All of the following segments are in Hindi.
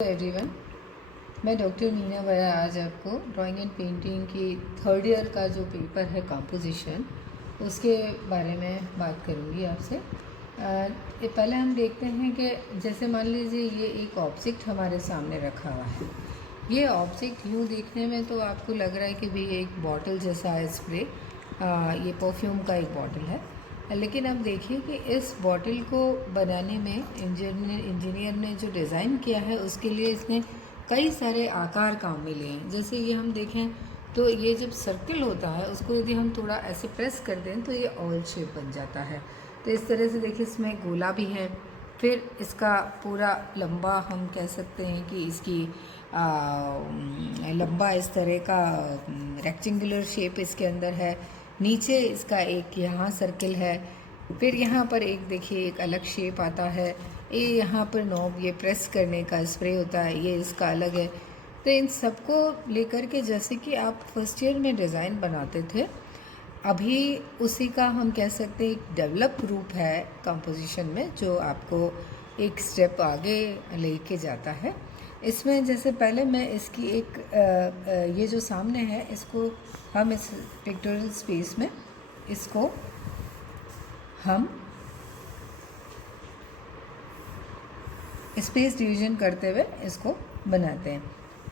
एवरीवन, मैं डॉक्टर मीना बया आज आपको ड्राइंग एंड पेंटिंग की थर्ड ईयर का जो पेपर है कंपोजिशन, उसके बारे में बात करूँगी आपसे। पहले हम देखते हैं कि जैसे मान लीजिए ये एक ऑब्जेक्ट हमारे सामने रखा हुआ है। ये ऑब्जेक्ट यूँ देखने में तो आपको लग रहा है कि भाई एक बॉटल जैसा है स्प्रे, ये परफ्यूम का एक बॉटल है। लेकिन अब देखिए कि इस बॉटल को बनाने में इंजीनियर ने जो डिज़ाइन किया है उसके लिए इसने कई सारे आकार काम में लिए हैं। जैसे ये हम देखें तो ये जब सर्कल होता है उसको यदि हम थोड़ा ऐसे प्रेस कर दें तो ये ऑल शेप बन जाता है। तो इस तरह से देखिए इसमें गोला भी है। फिर इसका पूरा लंबा हम कह सकते हैं कि इसकी लंबा इस तरह का रेक्टेंगुलर शेप इसके अंदर है। नीचे इसका एक यहाँ सर्कल है। फिर यहाँ पर एक देखिए एक अलग शेप आता है। ये यहाँ पर नॉब, ये प्रेस करने का स्प्रे होता है, ये इसका अलग है। तो इन सबको लेकर के जैसे कि आप फर्स्ट ईयर में डिज़ाइन बनाते थे, अभी उसी का हम कह सकते हैं एक डेवलप रूप है कंपोजिशन में, जो आपको एक स्टेप आगे लेके जाता है। इसमें जैसे पहले मैं इसकी ये जो सामने है इसको हम इस पिक्टोरियल स्पेस में इसको हम स्पेस डिवीजन करते हुए इसको बनाते हैं।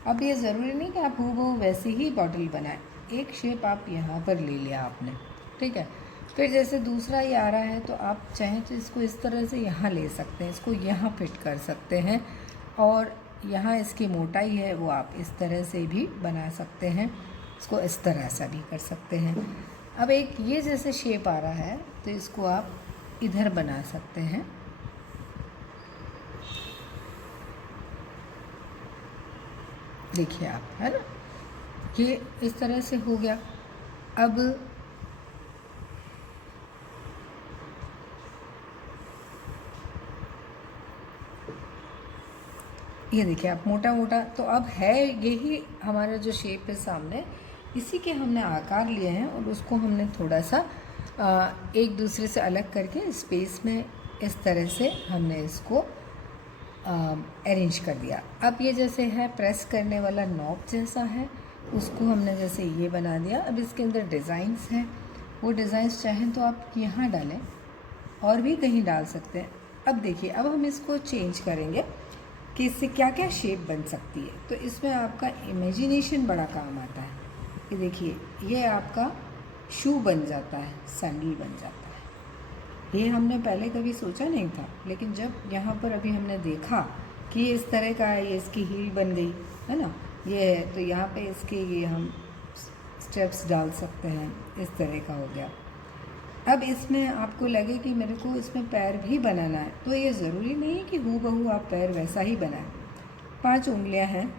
अब ये ज़रूरी नहीं कि आप हूबहू वैसी ही बॉटल बनाएं, एक शेप आप यहाँ पर ले लिया आपने, ठीक है। फिर जैसे दूसरा ये आ रहा है तो आप चाहें तो इसको इस तरह से यहाँ ले सकते हैं, इसको यहाँ फिट कर सकते हैं, और यहाँ इसकी मोटाई है वो आप इस तरह से भी बना सकते हैं, इसको इस तरह से भी कर सकते हैं। अब एक ये जैसे शेप आ रहा है तो इसको आप इधर बना सकते हैं, देखिए आप, है ना, ये इस तरह से हो गया। अब ये देखिए आप मोटा मोटा, तो अब है यही हमारा जो शेप है सामने, इसी के हमने आकार लिए हैं और उसको हमने थोड़ा सा एक दूसरे से अलग करके स्पेस में इस तरह से हमने इसको अरेंज कर दिया। अब ये जैसे है प्रेस करने वाला नॉब जैसा है, उसको हमने जैसे ये बना दिया। अब इसके अंदर डिज़ाइंस हैं, वो डिज़ाइंस चाहें तो आप यहाँ डालें और भी कहीं डाल सकते हैं। अब देखिए, अब हम इसको चेंज करेंगे कि इससे क्या क्या शेप बन सकती है। तो इसमें आपका इमेजिनेशन बड़ा काम आता है। ये देखिए, ये आपका शू बन जाता है, सैंडल बन जाता है। ये हमने पहले कभी सोचा नहीं था, लेकिन जब यहाँ पर अभी हमने देखा कि ये इस तरह का है, ये इसकी हील बन गई है ना, ये है, तो यहाँ पे इसके ये हम स्टेप्स डाल सकते हैं, इस तरह का हो गया। अब इसमें आपको लगे कि मेरे को इसमें पैर भी बनाना है, तो ये ज़रूरी नहीं कि हूबहू आप पैर वैसा ही बनाएं। 5 उंगलियां हैं,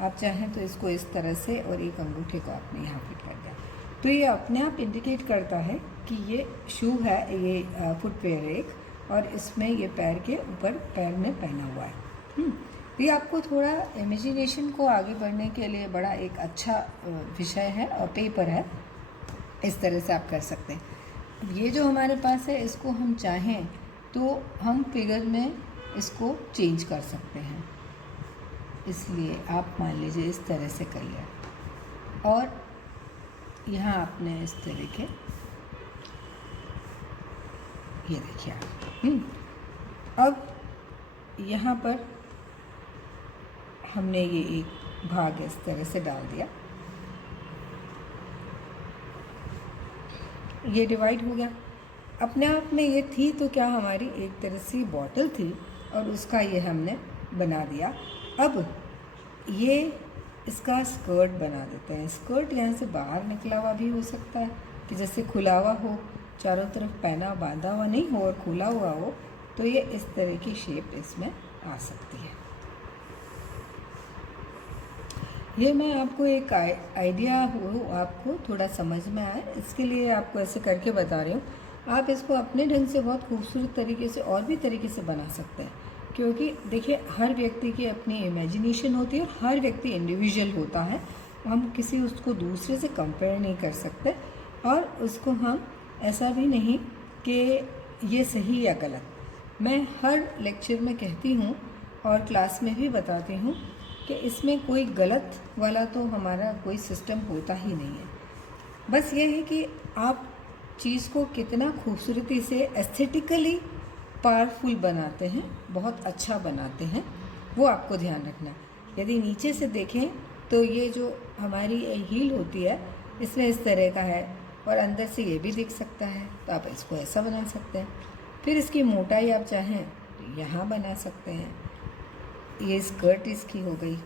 आप चाहें तो इसको इस तरह से, और एक अंगूठे को आपने यहाँ फिट कर दिया, तो ये अपने आप इंडिकेट करता है कि ये शू है, ये फुटवेयर एक, और इसमें ये पैर के ऊपर पैर में पहना हुआ है। ये आपको थोड़ा इमेजिनेशन को आगे बढ़ने के लिए बड़ा एक अच्छा विषय है और पेपर है, इस तरह से आप कर सकते हैं। ये जो हमारे पास है, इसको हम चाहें तो हम फिगर में इसको चेंज कर सकते हैं। इसलिए आप मान लीजिए इस तरह से कर लिया, और यहाँ आपने इस तरह के, ये देखिए आप। अब यहाँ पर हमने ये एक भाग इस तरह से डाल दिया, ये डिवाइड हो गया। अपने आप में ये थी तो क्या हमारी एक तरह से बॉटल थी, और उसका ये हमने बना दिया। अब ये इसका स्कर्ट बना देते हैं। स्कर्ट यहाँ से बाहर निकला हुआ भी हो सकता है, कि जैसे खुला हुआ हो, चारों तरफ पहना बांधा हुआ नहीं हो और खुला हुआ हो, तो ये इस तरह की शेप इसमें आ सकती है। ये मैं आपको एक आइडिया हो, आपको थोड़ा समझ में आए, इसके लिए आपको ऐसे करके बता रही हूँ। आप इसको अपने ढंग से बहुत खूबसूरत तरीके से और भी तरीके से बना सकते हैं, क्योंकि देखिए हर व्यक्ति की अपनी इमेजिनेशन होती है और हर व्यक्ति इंडिविजुअल होता है। हम किसी उसको दूसरे से कंपेयर नहीं कर सकते, और उसको हम ऐसा भी नहीं कि ये सही या गलत। मैं हर लेक्चर में कहती हूँ और क्लास में भी बताती हूँ कि इसमें कोई गलत वाला तो हमारा कोई सिस्टम होता ही नहीं है। बस ये है कि आप चीज़ को कितना खूबसूरती से एस्थेटिकली पावरफुल बनाते हैं, बहुत अच्छा बनाते हैं, वो आपको ध्यान रखना है। यदि नीचे से देखें तो ये जो हमारी हील होती है इसमें इस तरह का है और अंदर से ये भी दिख सकता है, तो आप इसको ऐसा बना सकते हैं। फिर इसकी मोटाई आप चाहें तो यहाँ बना सकते हैं। ये स्कर्ट इसकी हो गई।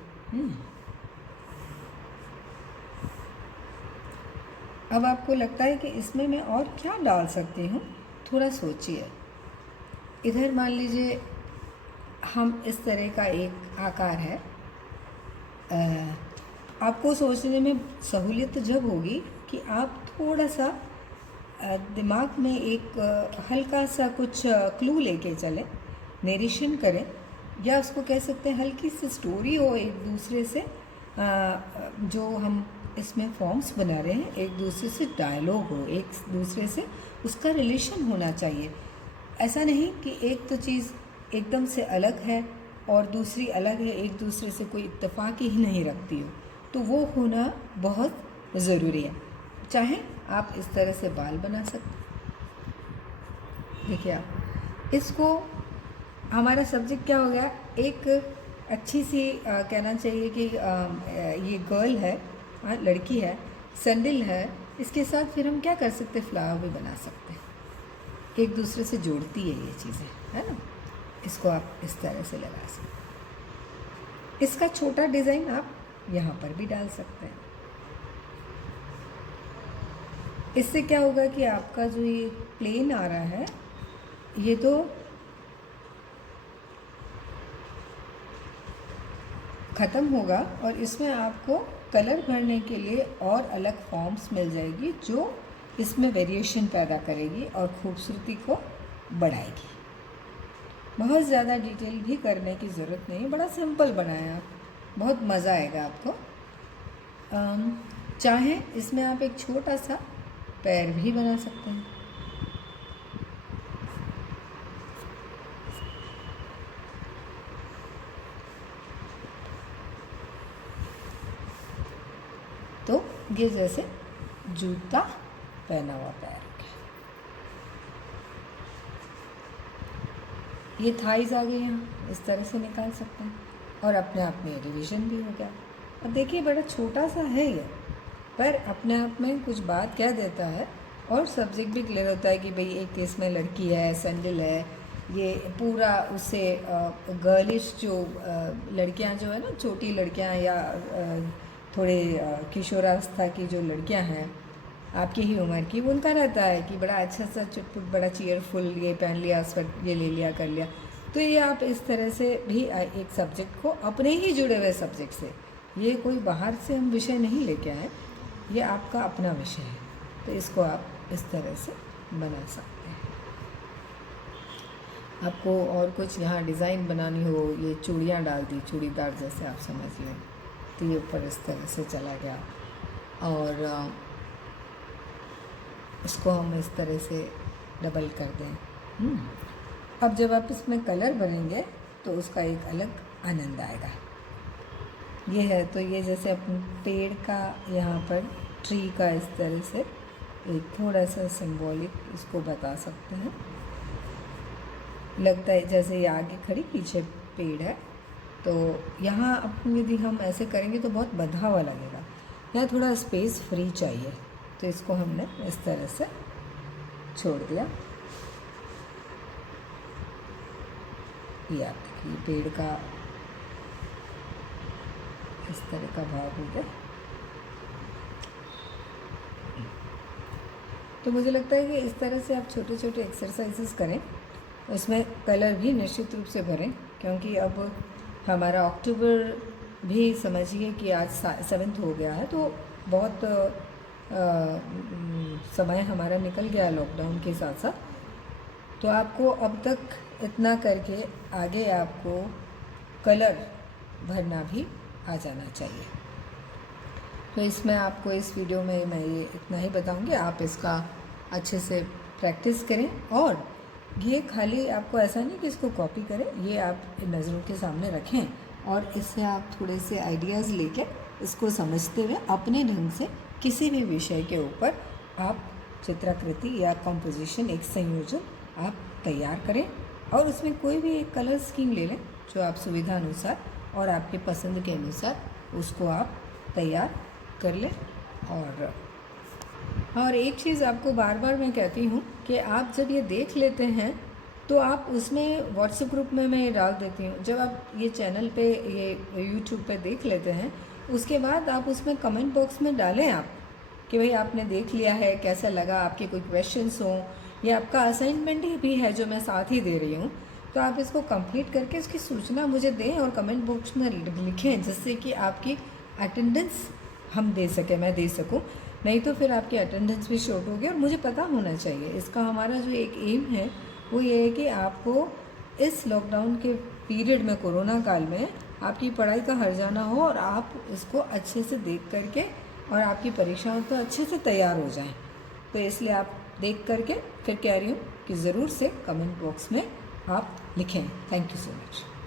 अब आपको लगता है कि इसमें मैं और क्या डाल सकती हूँ, थोड़ा सोचिए। इधर मान लीजिए हम इस तरह का एक आकार है। आपको सोचने में सहूलियत जब होगी कि आप थोड़ा सा दिमाग में एक हल्का सा कुछ क्लू लेके चलें, नरेशन करें, या उसको कह सकते हैं हल्की सी स्टोरी हो एक दूसरे से। जो हम इसमें फॉर्म्स बना रहे हैं, एक दूसरे से डायलॉग हो, एक दूसरे से उसका रिलेशन होना चाहिए। ऐसा नहीं कि एक तो चीज़ एकदम से अलग है और दूसरी अलग है, एक दूसरे से कोई इत्तेफाक ही नहीं रखती हो, तो वो होना बहुत ज़रूरी है। चाहे आप इस तरह से बाल बना सकते हैं। देखिए आप इसको, हमारा सब्जेक्ट क्या हो गया, एक अच्छी सी कहना चाहिए कि ये गर्ल है, लड़की है, सैंडल है, इसके साथ फिर हम क्या कर सकते हैं, फ्लावर भी बना सकते हैं। एक दूसरे से जोड़ती है ये चीज़ें, है ना। इसको आप इस तरह से लगा सकते हैं। इसका छोटा डिज़ाइन आप यहाँ पर भी डाल सकते हैं। इससे क्या होगा कि आपका जो ये प्लेन आ रहा है ये तो ख़त्म होगा और इसमें आपको कलर भरने के लिए और अलग फॉर्म्स मिल जाएगी जो इसमें वेरिएशन पैदा करेगी और खूबसूरती को बढ़ाएगी। बहुत ज़्यादा डिटेल भी करने की ज़रूरत नहीं, बड़ा सिंपल बनाया, बहुत मज़ा आएगा आपको। चाहें इसमें आप एक छोटा सा पैर भी बना सकते हैं। तो ये जैसे जूता पहना हुआ पैर, ये थाइज आ गई, यहाँ इस तरह से निकाल सकते हैं और अपने आप में रिवीजन भी हो गया। अब देखिए बड़ा छोटा सा है ये, पर अपने आप में कुछ बात कह देता है और सब्जेक्ट भी क्लियर होता है कि भाई एक इसमें लड़की है, सैंडल है, ये पूरा उससे गर्लिश जो लड़कियां जो है ना, छोटी लड़कियां या थोड़े किशोरावस्था की जो लड़कियां हैं आपकी ही उम्र की, वो उनका रहता है कि बड़ा अच्छा सा चुटपुट, बड़ा चीयरफुल, ये पहन लिया, स्वेट ये ले लिया, कर लिया। तो ये आप इस तरह से भी एक सब्जेक्ट को, अपने ही जुड़े हुए सब्जेक्ट से, ये कोई बाहर से हम विषय नहीं लेके आए, ये आपका अपना विषय है, तो इसको आप इस तरह से बना सकते हैं। आपको और कुछ यहाँ डिज़ाइन बनानी हो, ये चूड़ियाँ डाल दी, चूड़ीदार जैसे आप समझ लें, तो ये ऊपर इस तरह से चला गया और इसको हम इस तरह से डबल कर दें। अब जब आप इसमें कलर भरेंगे तो उसका एक अलग आनंद आएगा। ये है तो ये जैसे अपने पेड़ का यहाँ पर ट्री का इस तरह से एक थोड़ा सा सिंबॉलिक इसको बता सकते हैं। लगता है जैसे ये आगे खड़ी पीछे पेड़ है, तो यहाँ अपने यदि हम ऐसे करेंगे तो बहुत बंधा हुआ लगेगा, यहाँ थोड़ा स्पेस फ्री चाहिए, तो इसको हमने इस तरह से छोड़ दिया। ये आप देखिए पेड़ का इस तरह का भाव हो गया। तो मुझे लगता है कि इस तरह से आप छोटे छोटे एक्सरसाइजेस करें, उसमें कलर भी निश्चित रूप से भरें, क्योंकि अब हमारा अक्टूबर भी समझिए कि आज 7 हो गया है, तो बहुत समय हमारा निकल गया लॉकडाउन के साथ साथ। तो आपको अब तक इतना करके आगे आपको कलर भरना भी आ जाना चाहिए। तो इसमें आपको इस वीडियो में मैं ये इतना ही बताऊंगी, आप इसका अच्छे से प्रैक्टिस करें और ये खाली आपको ऐसा नहीं कि इसको कॉपी करें, ये आप नज़रों के सामने रखें और इससे आप थोड़े से आइडियाज़ लेके इसको समझते हुए अपने ढंग से किसी भी विषय के ऊपर आप चित्राकृति या कॉम्पोजिशन, एक संयोजन आप तैयार करें और उसमें कोई भी एक कलर स्कीम ले लें जो आप सुविधा अनुसार और आपके पसंद के अनुसार उसको आप तैयार कर लें। और एक चीज़ आपको बार बार मैं कहती हूँ कि आप जब ये देख लेते हैं तो आप उसमें व्हाट्सएप ग्रुप में मैं डाल देती हूँ, जब आप ये चैनल पे, ये यूट्यूब पे देख लेते हैं उसके बाद आप उसमें कमेंट बॉक्स में डालें आप कि भाई आपने देख लिया है, कैसा लगा, आपके कोई क्वेश्चंस हों या आपका असाइनमेंट भी है जो मैं साथ ही दे रही हूँ, तो आप इसको कंप्लीट करके इसकी सूचना मुझे दें और कमेंट बॉक्स में लिखें, जिससे कि आपकी अटेंडेंस हम दे सकें, मैं दे सकूं। नहीं तो फिर आपकी अटेंडेंस भी शॉर्ट होगी और मुझे पता होना चाहिए। इसका हमारा जो एक एम है वो ये है कि आपको इस लॉकडाउन के पीरियड में, कोरोना काल में, आपकी पढ़ाई का हर्जाना हो और आप इसको अच्छे से देख करके और आपकी परीक्षाओं तो अच्छे से तैयार हो जाएं। तो इसलिए आप देख करके फिर कह रही हूँ कि ज़रूर से कमेंट बॉक्स में आप लिखें। Thank you so much.